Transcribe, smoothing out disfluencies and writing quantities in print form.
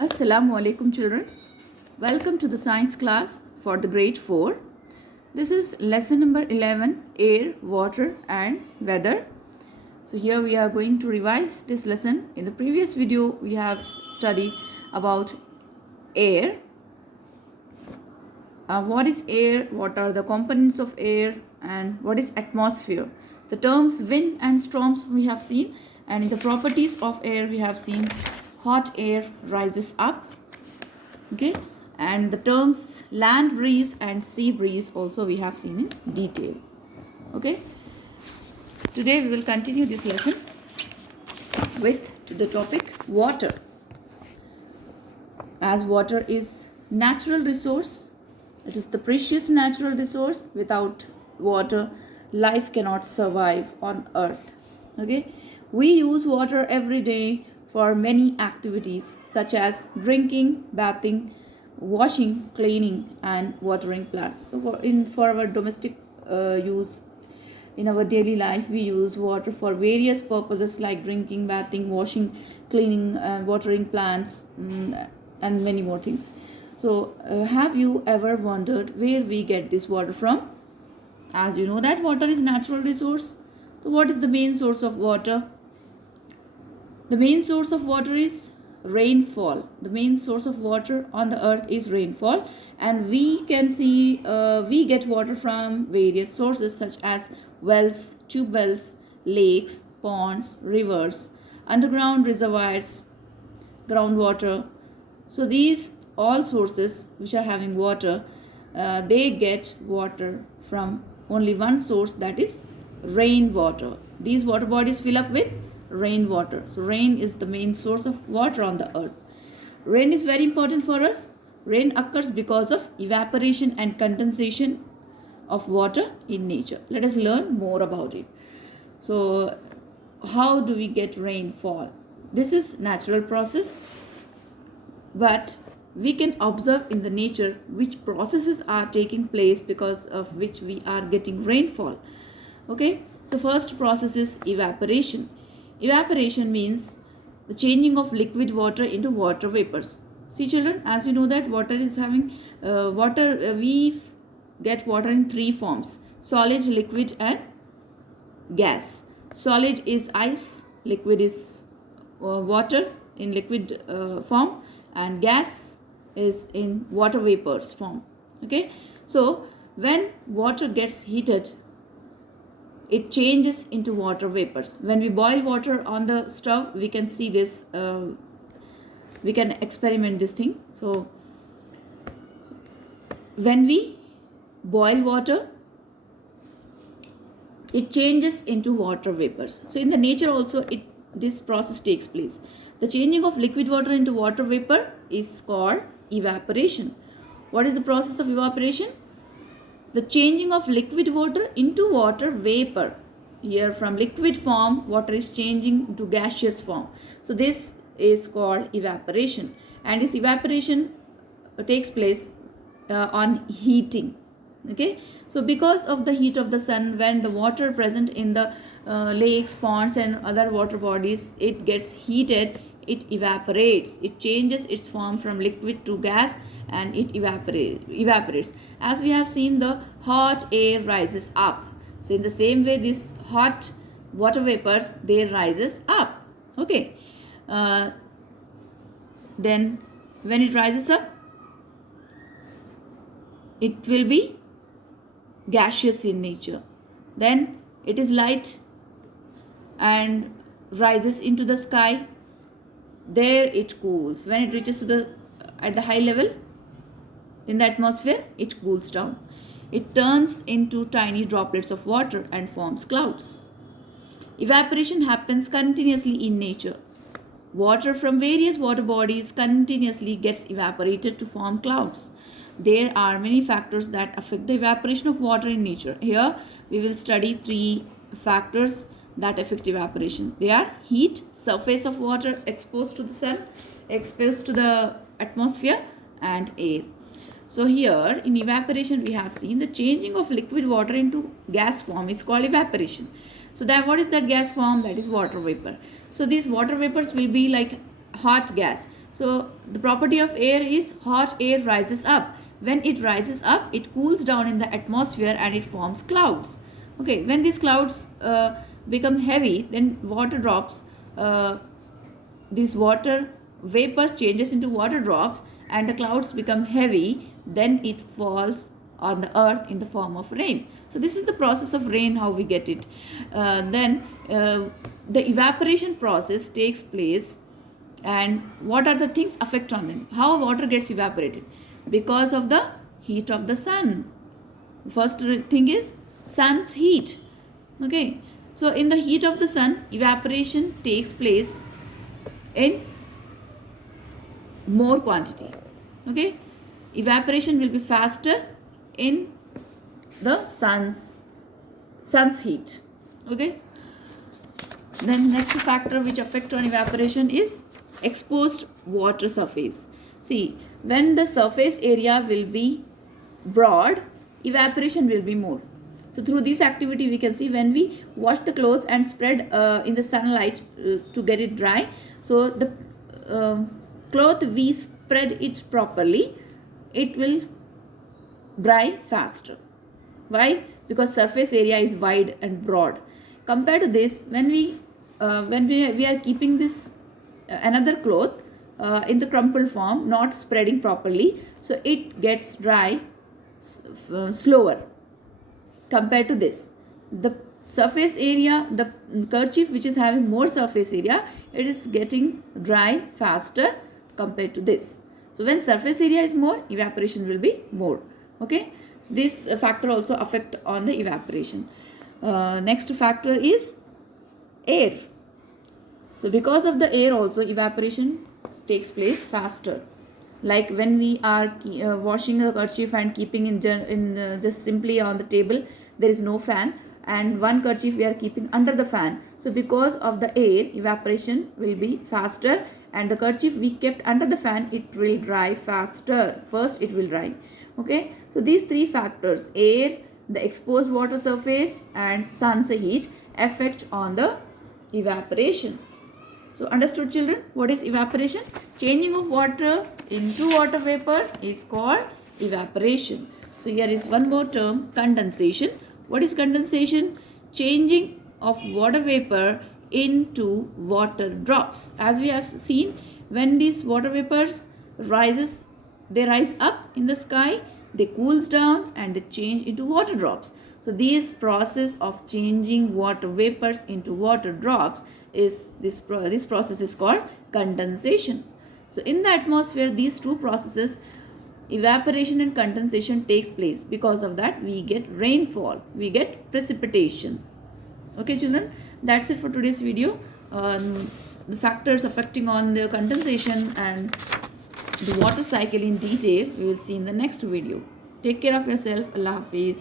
Assalamu alaikum children. Welcome to the science class for the grade 4. This is lesson number 11, air, water and weather. So here we are going to revise this lesson. In the previous video we have studied about air. What is air, what are the components of air and what is atmosphere. The terms wind and storms we have seen, and in the properties of air we have seen hot air rises up, okay, and the terms land breeze and sea breeze also we have seen in detail. Okay, today we will continue this lesson with the topic water. As water is natural resource, it is the precious natural resource. Without water life cannot survive on earth. Okay, we use water every day for many activities such as drinking, bathing, washing, cleaning and watering plants. So for our domestic use, in our daily life we use water for various purposes like drinking, bathing, washing, cleaning, watering plants, and many more things. So have you ever wondered where we get this water from? As you know that water is natural resource. So what is the main source of water? The main source of water is rainfall. The main source of water on the earth is rainfall, and we can see we get water from various sources such as wells, tube wells, lakes, ponds, rivers, underground reservoirs, groundwater. So these all sources which are having water, they get water from only one source, that is rainwater. These water bodies fill up with rainwater. So rain is the main source of water on the earth. Rain is very important for us. Rain occurs because of evaporation and condensation of water in nature. Let us learn more about it. So how do we get rainfall? This is natural process, but we can observe in the nature which processes are taking place because of which we are getting rainfall. Okay, so first process is evaporation. Evaporation means the changing of liquid water into water vapors. See children, as you know that water is having we get water in three forms: solid, liquid and gas. Solid is ice, liquid is water in liquid form, and gas is in water vapors form. Okay, so when water gets heated, it changes into water vapors. When we boil water on the stove, we can see this, we can experiment this thing. So when we boil water, it changes into water vapors. So in the nature also this process takes place. The changing of liquid water into water vapor is called evaporation. What is the process of evaporation? The changing of liquid water into water vapor. Here from liquid form, water is changing into gaseous form. So this is called evaporation, and this evaporation takes place on heating. Okay, so because of the heat of the sun, when the water present in the lakes, ponds and other water bodies, it gets heated, it evaporates. It changes its form from liquid to gas and it evaporates. As we have seen, the hot air rises up. So in the same way, this hot water vapors, they rises up. Okay, then when it rises up, it will be gaseous in nature. Then it is light and rises into the sky. There it cools. When it reaches to at the high level in the atmosphere, it cools down. It turns into tiny droplets of water and forms clouds. Evaporation happens continuously in nature. Water from various water bodies continuously gets evaporated to form clouds. There are many factors that affect the evaporation of water in nature. Here we will study three factors that affect evaporation. They are heat, surface of water exposed to the sun, exposed to the atmosphere, and air. So here in evaporation we have seen the changing of liquid water into gas form is called evaporation. So that what is that gas form? That is water vapor. So these water vapors will be like hot gas. So the property of air is hot air rises up. When it rises up, it cools down in the atmosphere and it forms clouds. Okay, when these clouds become heavy, then water drops, these water vapors changes into water drops and the clouds become heavy, then it falls on the earth in the form of rain. So this is the process of rain, how we get it. Then the evaporation process takes place, and what are the things affect on them? How water gets evaporated? Because of the heat of the sun. First thing is sun's heat. Okay, so in the heat of the sun, evaporation takes place in more quantity. Okay, evaporation will be faster in the sun's heat. Okay, then next factor which affect on evaporation is exposed water surface. See, when the surface area will be broad, evaporation will be more. So through this activity we can see, when we wash the clothes and spread in the sunlight to get it dry, so the cloth we spread it properly, it will dry faster. Why? Because surface area is wide and broad. Compared to this, when we are keeping this another cloth in the crumpled form, not spreading properly, so it gets dry slower. Compared to this, the surface area, the kerchief which is having more surface area, it is getting dry faster compared to this. So when surface area is more, evaporation will be more. Okay, so this factor also affect on the evaporation. Next factor is air. So because of the air also, evaporation takes place faster. Like when we are washing a kerchief and keeping in just simply on the table, there is no fan, and one kerchief we are keeping under the fan. So because of the air, evaporation will be faster, and the kerchief we kept under the fan, it will dry faster. First it will dry. Okay, so these three factors, air, the exposed water surface and sun's heat, affect on the evaporation. So understood, children? What is evaporation? Changing of water into water vapors is called evaporation. So here is one more term, condensation. What is condensation? Changing of water vapor into water drops. As we have seen, when these water vapors they rise up in the sky, they cools down and they change into water drops. So this process of changing water vapors into water drops is this process is called condensation. So in the atmosphere, these two processes, evaporation and condensation, takes place. Because of that, we get rainfall, we get precipitation. Okay, children, that's it for today's video. The factors affecting on the condensation and the water cycle in detail we will see in the next video. Take care of yourself. Allah Hafiz.